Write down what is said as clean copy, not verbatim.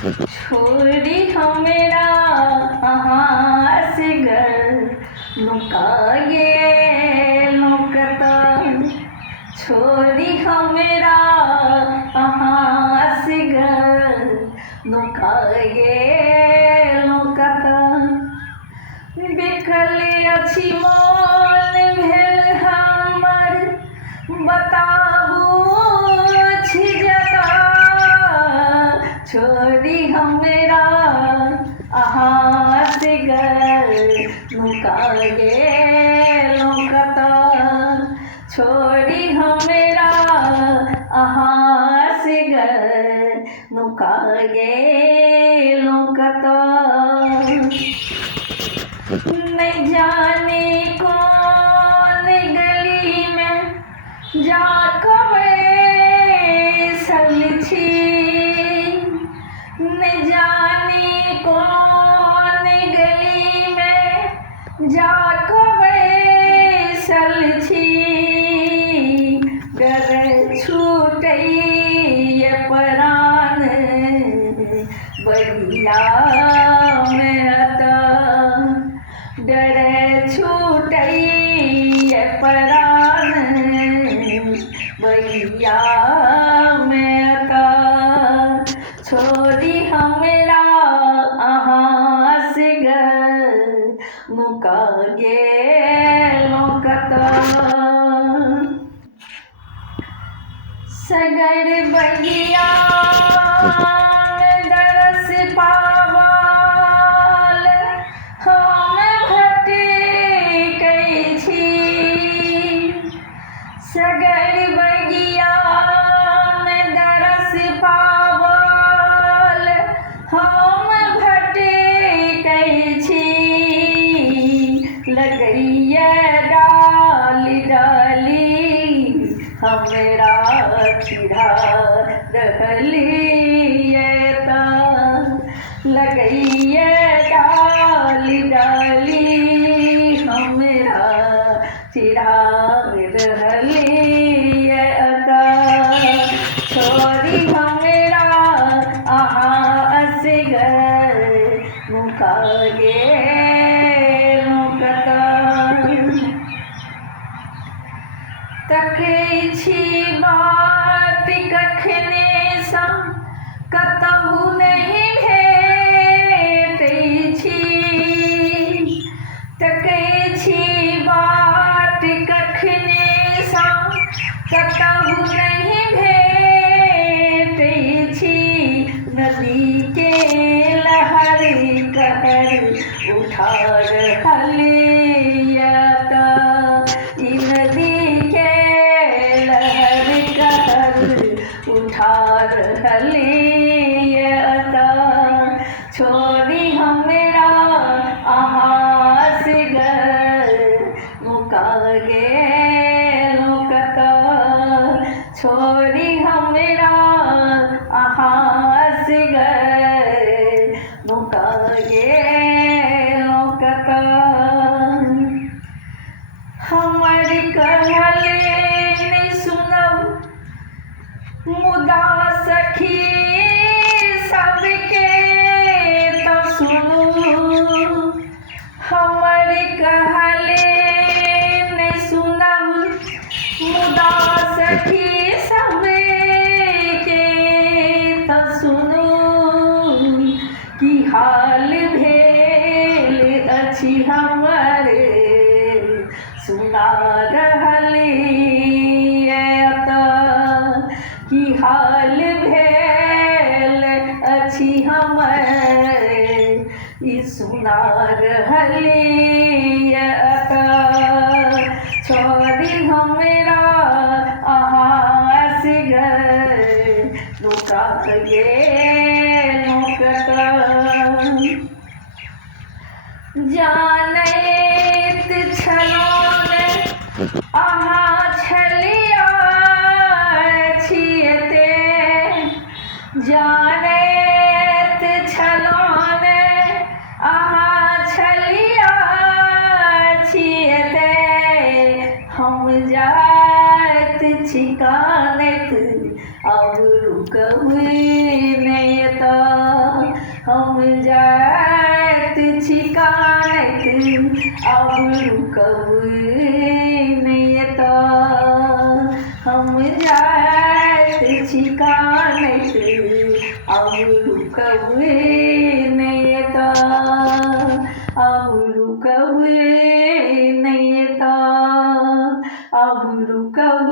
छोड़ी हमरा अहाँ से घर नुका गेलहुँ कतऽ। छोड़ी हमरा अहाँ से घर नुका गेलहुँ कतऽ। बिकल अछि मोन भेल हमर बताबू छी जतऽ। छोड़ी हमरा अहाँ से घर नुका गेलहुँ कतऽ। छोड़ी हमरा अहाँ से घर नुका गेलहुँ कतऽ। नहीं जाने कौन गली में जाकर बैसल छी। नहीं जाने कौन गली में जाकर बैसल छी। डर छूटैए प्राण बगिया में अतऽ। डर छूटैए प्राण बगिया में अतऽ। छोड़ी हमरा अहाँ से घर नुका गेलहुँ कतऽ। सगर बगिया में दरस पावल हम भटकै छी। सगर बगिया में दरस पावल हम भटकै छी। लगैए डाली डाली हमरा चिढ़ा रहलिए तऽ। लगैए डाली डाली हमरा चिढ़ा रहलिए तऽ। छोड़ी हमरा अहाँ से घर नुका गेलहुँ कतऽ। तकै छी बाट कखनेसँ कतहु नहीं भेटै छी। तकै छी बाट कखनेसँ कतहु नहीं भेटै छी। नदी के लहर कहर उठा रहलिए तऽ। ई नदी के लहर कहर उठा रहलिए तऽ। छोड़ी हमरा अहाँ से घर नुका गेलहुँ कतऽ। छोड़ी हमरा अहाँ से घर नुका गेलहुँ कतऽ। हमर कहल नहीं सुनब मुदा सखी सबके तऽ सुनू। हमर कहल नहीं सुनब मुदा सखी सबके तऽ सुनू। की हाल भेल अछि हमर सुना रहलिए तऽ। की हाल भेल अछि हमर ई सुना रहलिए तऽ। छोड़ी हमरा अहाँ से घर नुका गेलहुँ कतऽ। जानैत छलहुँ ने अहाँ छलिया छियते। जानैत छलहुँ ने अहाँ छलिया छियते। हम जाइत छी कानैत अब रुकब नहि तऽ। जात छिकाणत अब रुकब नयत हम जात छिकाणत अब रुकब नयत अब रुकब नयत अब रुकब